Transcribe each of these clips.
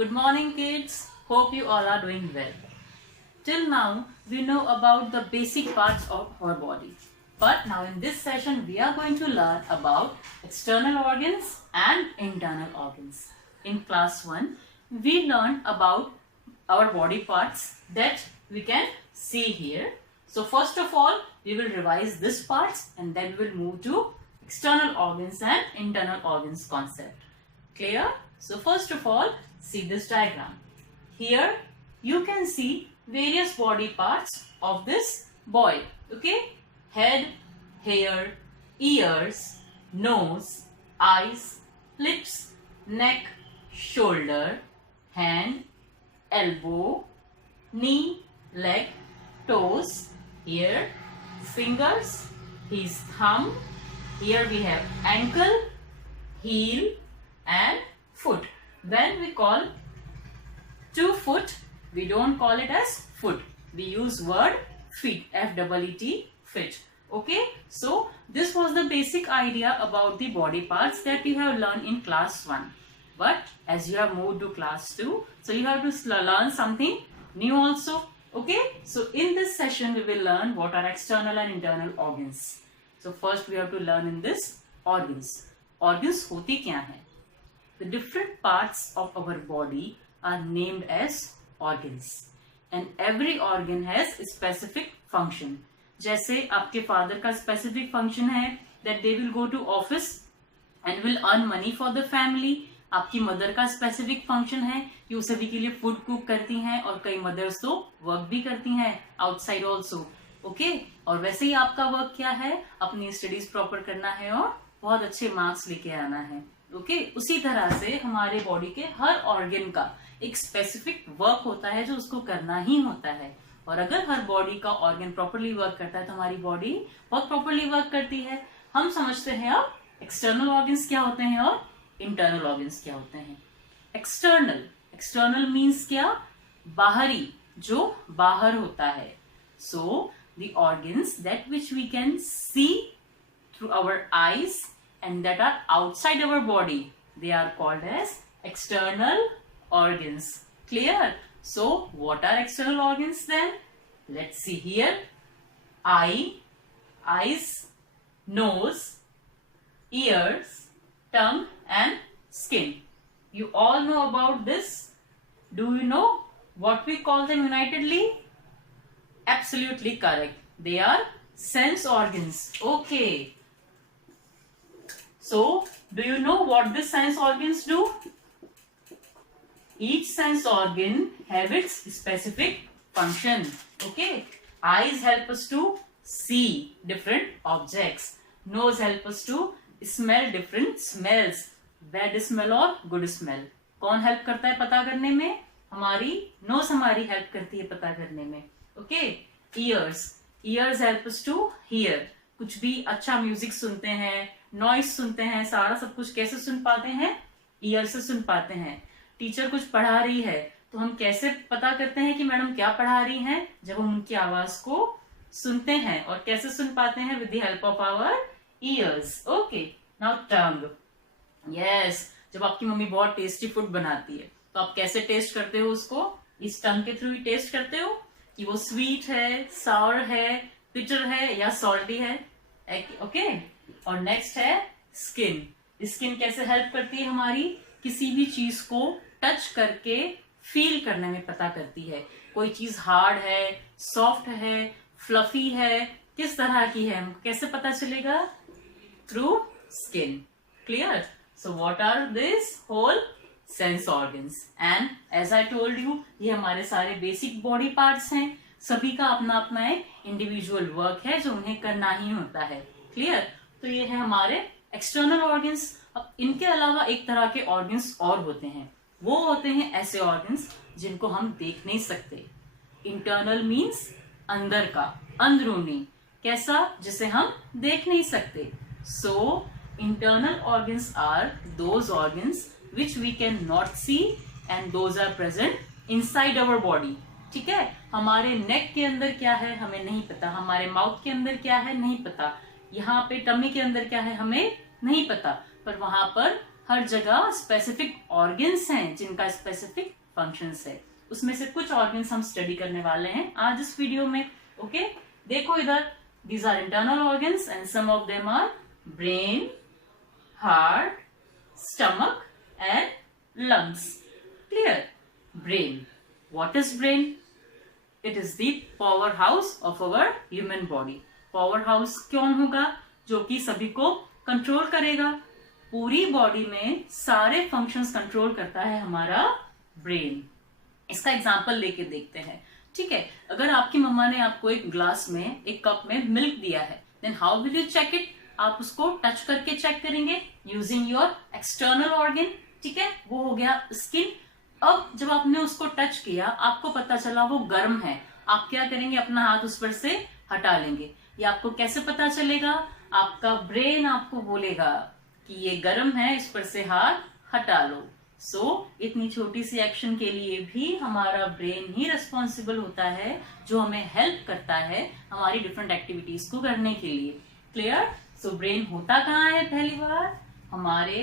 Good morning, kids. Hope you all are doing well. Till now, we know about the basic parts of our body. But now in this session, we are going to learn about external organs and internal organs. In class 1, we learned about our body parts that we can see here. So first of all, we will revise this parts and then we will move to external organs and internal organs concept. Clear? So first of all, see this diagram. Here you can see various body parts of this boy. Okay? Head, hair, ears, nose, eyes, lips, neck, shoulder, hand, elbow, knee, leg, toes, here, fingers, his thumb, here we have ankle, heel and foot. When we call 2 foot, we don't call it as foot. We use word feet, F-E-E-T, feet. Okay, so this was the basic idea about the body parts that you have learned in class 1. But as you have moved to class 2, so you have to learn something new also. Okay, so in this session we will learn what are external and internal organs. So first we have to learn in this organs. Organs होती क्या हैं? The different parts of our body are named as organs. And every organ has a specific function. जैसे आपके father का specific function है that they will go to office and will earn money for the family. आपकी mother का specific function है कि वो सभी के लिए फूड कुक करती हैं और कई मदर्स तो वर्क भी करती हैं आउटसाइड ऑल्सो. ओके, और वैसे ही आपका वर्क क्या है? अपनी स्टडीज प्रॉपर करना है और बहुत अच्छे मार्क्स लेके आना है. ओके, उसी तरह से हमारे बॉडी के हर ऑर्गन का एक स्पेसिफिक वर्क होता है जो उसको करना ही होता है. और अगर हर बॉडी का ऑर्गन प्रॉपरली वर्क करता है तो हमारी बॉडी बहुत प्रॉपरली वर्क करती है. हम समझते हैं अब एक्सटर्नल ऑर्गन्स क्या होते हैं और इंटरनल ऑर्गन्स क्या होते हैं. एक्सटर्नल मीन्स क्या? बाहरी, जो बाहर होता है. So the organs that which we can see through our eyes and that are outside our body, they are called as external organs. Clear? So what are external organs then? Let's see here. Eyes, nose, ears, tongue and skin. You all know about this. Do you know what we call them unitedly? Absolutely correct. They are sense organs. Okay. So, do you know what the sense organs do? Each sense organ have its specific function. Okay. Eyes help us to see different objects. Nose help us to smell different smells. Bad smell और good smell. कौन help करता है पता करने में? हमारी nose हमारी help करती है पता करने में. Okay. Ears help us to hear. कुछ भी अच्छा म्यूजिक सुनते हैं, नॉइस सुनते हैं, सारा सब कुछ कैसे सुन पाते हैं? ईयर से सुन पाते हैं. टीचर कुछ पढ़ा रही है तो हम कैसे पता करते हैं कि मैडम क्या पढ़ा रही हैं? जब हम उनकी आवाज को सुनते हैं. और कैसे सुन पाते हैं? With the help of our ears. Okay, now tongue. Yes, जब आपकी मम्मी बहुत टेस्टी फूड बनाती है तो आप कैसे टेस्ट करते हो उसको? इस टंग के थ्रू ही टेस्ट करते हो कि वो स्वीट है, सावर है, बिटर है या सॉल्टी है. ओके, और नेक्स्ट है स्किन. स्किन कैसे हेल्प करती है हमारी? किसी भी चीज को टच करके फील करने में पता करती है. कोई चीज हार्ड है, सॉफ्ट है, फ्लफी है, किस तरह की है, हमको कैसे पता चलेगा? Through skin. Clear? So what are this whole sense organs. And as I told you, ये हमारे सारे बेसिक बॉडी पार्ट्स हैं. सभी का अपना अपना एक इंडिविजुअल वर्क है जो उन्हें करना ही होता है. क्लियर? तो ये है हमारे एक्सटर्नल ऑर्गन्स. अब इनके अलावा एक तरह के ऑर्गन्स और होते हैं. वो होते हैं ऐसे ऑर्गन्स जिनको हम देख नहीं सकते. इंटरनल मीन्स अंदर का, अंदरूनी. कैसा? जिसे हम देख नहीं सकते. So internal organs are those organs which we can not see and those are present inside our body. ठीक है, हमारे नेक के अंदर क्या है हमें नहीं पता, हमारे माउथ के अंदर क्या है नहीं पता, यहाँ पे टमी के अंदर क्या है हमें नहीं पता, पर वहां पर हर जगह स्पेसिफिक ऑर्गन्स हैं जिनका स्पेसिफिक फंक्शंस है। उसमें से कुछ ऑर्गन्स हम स्टडी करने वाले हैं आज इस वीडियो में। ओके, देखो इधर, these are internal organs and some of them are brain, heart, stomach and lungs. Clear? Brain. What is brain? It is the powerhouse of our human body. Powerhouse कौन होगा? जो कि सभी को कंट्रोल करेगा। पूरी बॉडी में सारे फंक्शंस कंट्रोल करता है हमारा ब्रेन। इसका एग्जांपल लेके देखते हैं। ठीक है, अगर आपकी मम्मा ने आपको एक ग्लास में, एक कप में मिल्क दिया है, then how will you check it? आप उसको टच करके चेक करेंगे यूजिंग योर एक्सटर्नल ऑर्गन। ठीक है, वो हो गया स्किन। अब जब आपने उसको टच किया, आपको पता चला वो गर्म है, आप क्या करेंगे? अपना हाथ उस पर से हटा लेंगे। ये आपको कैसे पता चलेगा? आपका ब्रेन आपको बोलेगा कि ये गर्म है, इस पर से हाथ हटा लो। इतनी छोटी सी एक्शन के लिए भी हमारा ब्रेन ही रिस्पॉन्सिबल होता है, जो हमें हेल्प करता है हमारी डिफरेंट एक्टिविटीज को करने के लिए। क्लियर? ब्रेन होता कहाँ है? पहली बार हमारे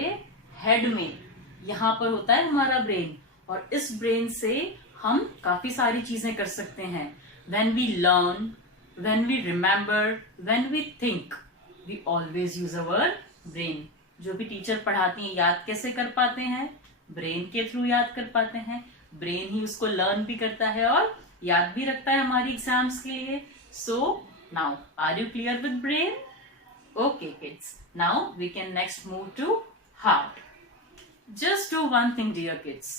हेड में, यहाँ पर होता है हमारा ब्रेन। और इस ब्रेन से हम काफी सारी चीजें कर सकते हैं। When we learn, when we remember, when we think, we always use our brain. जो भी टीचर पढ़ाती हैं, याद कैसे कर पाते हैं? ब्रेन के थ्रू याद कर पाते हैं। ब्रेन ही उसको लर्न भी करता है और याद भी रखता है हमारी एग्जाम्स के लिए। Now are you clear with brain? Okay kids, now we can next move to heart. Just do one thing, dear kids.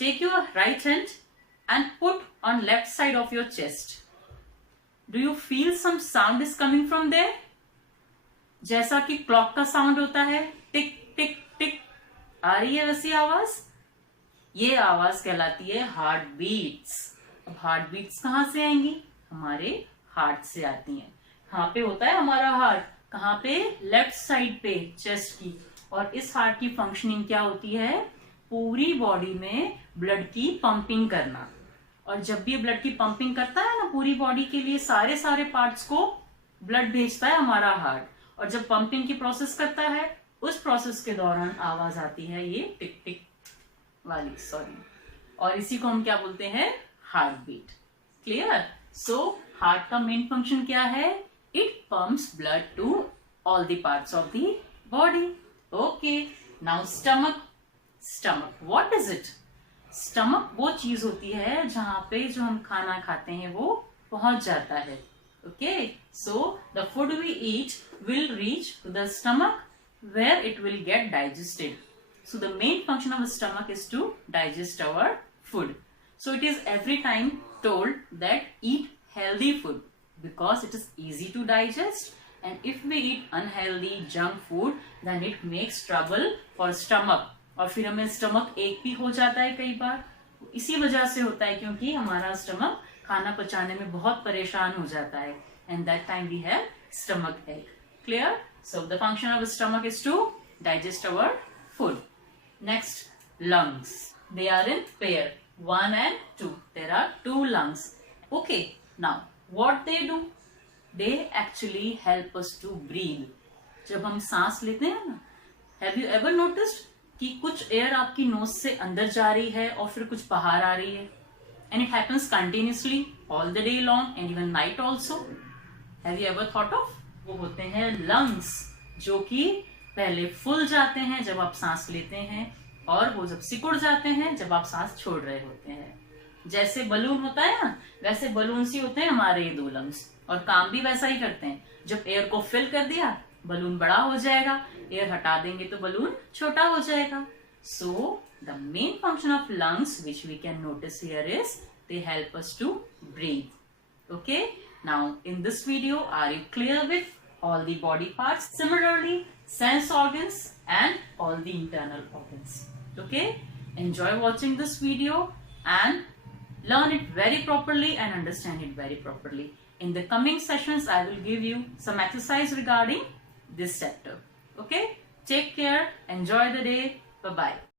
Take your right hand and put on left side of your chest. Do you feel some sound is coming from there? जैसा कि clock का sound होता है, टिक टिक टिक, आ रही है वैसी आवाज? ये आवाज कहलाती है हार्ट बीट्स। अब हार्ट बीट्स कहाँ से आएंगी? हमारे हार्ट से आती हैं। कहाँ पे होता है हमारा हार्ट? कहाँ पे? लेफ्ट साइड पे, चेस्ट की। और इस हार्ट की फंक्शनिंग क्या होती है? पूरी बॉडी में ब्लड की पंपिंग करना। और जब भी ब्लड की पंपिंग करता है ना पूरी बॉडी के लिए, सारे पार्ट्स को ब्लड भेजता है हमारा हार्ट। और जब पंपिंग की प्रोसेस करता है, उस प्रोसेस के दौरान आवाज आती है ये टिक टिक वाली, सॉरी। और इसी को हम क्या बोलते हैं? Heart beat. क्लियर? हार्ट का मेन फंक्शन क्या है? It pumps blood to all the parts of the body. Okay, now stomach. Stomach, what is it? Stomach वो चीज होती है जहां पे जो हम खाना खाते हैं वो पहुंच जाता है। Okay, the food we eat will reach to the stomach where it will get digested. The main function of stomach is to digest our food. It is every time told that eat healthy food because it is easy to digest. And if we eat unhealthy junk food, then it makes trouble for stomach. और फिर हमें stomach एक भी हो जाता है कई बार। इसी वजह से होता है क्योंकि हमारा स्टमक खाना पचाने में बहुत परेशान हो जाता है। And that time we have stomach ache. Clear? The function of stomach is to digest our food. Next, lungs. They are in pair, 1 and 2. There are 2 lungs. Okay, now what they do? They actually help us to breathe. जब हम सांस लेते हैं ना, have you ever noticed कि कुछ air आपकी knows से अंदर जा रही है और फिर कुछ बाहर आ रही है? And it happens continuously all the day long and even night also. Have you ever thought of? वो होते हैं lungs, जो कि पहले फुल जाते हैं जब आप सांस लेते हैं, और वो जब सिकुड़ जाते हैं जब आप सांस छोड़ रहे होते हैं। जैसे बलून होता है ना, वैसे बलून ही होते हैं हमारे ये 2 लंग्स, और काम भी वैसा ही करते हैं। जब एयर को फिल कर दिया, बलून बड़ा हो जाएगा, एयर हटा देंगे तो बलून छोटा हो जाएगा। The main function of lungs which we can notice here is they help us to breathe. Okay, now in this video are you clear with all the body parts? Similarly, sense organs and all the internal organs. Okay, enjoy watching this video and learn it very properly and understand it very properly. In the coming sessions, I will give you some exercise regarding this chapter. Okay, take care, enjoy the day, bye bye.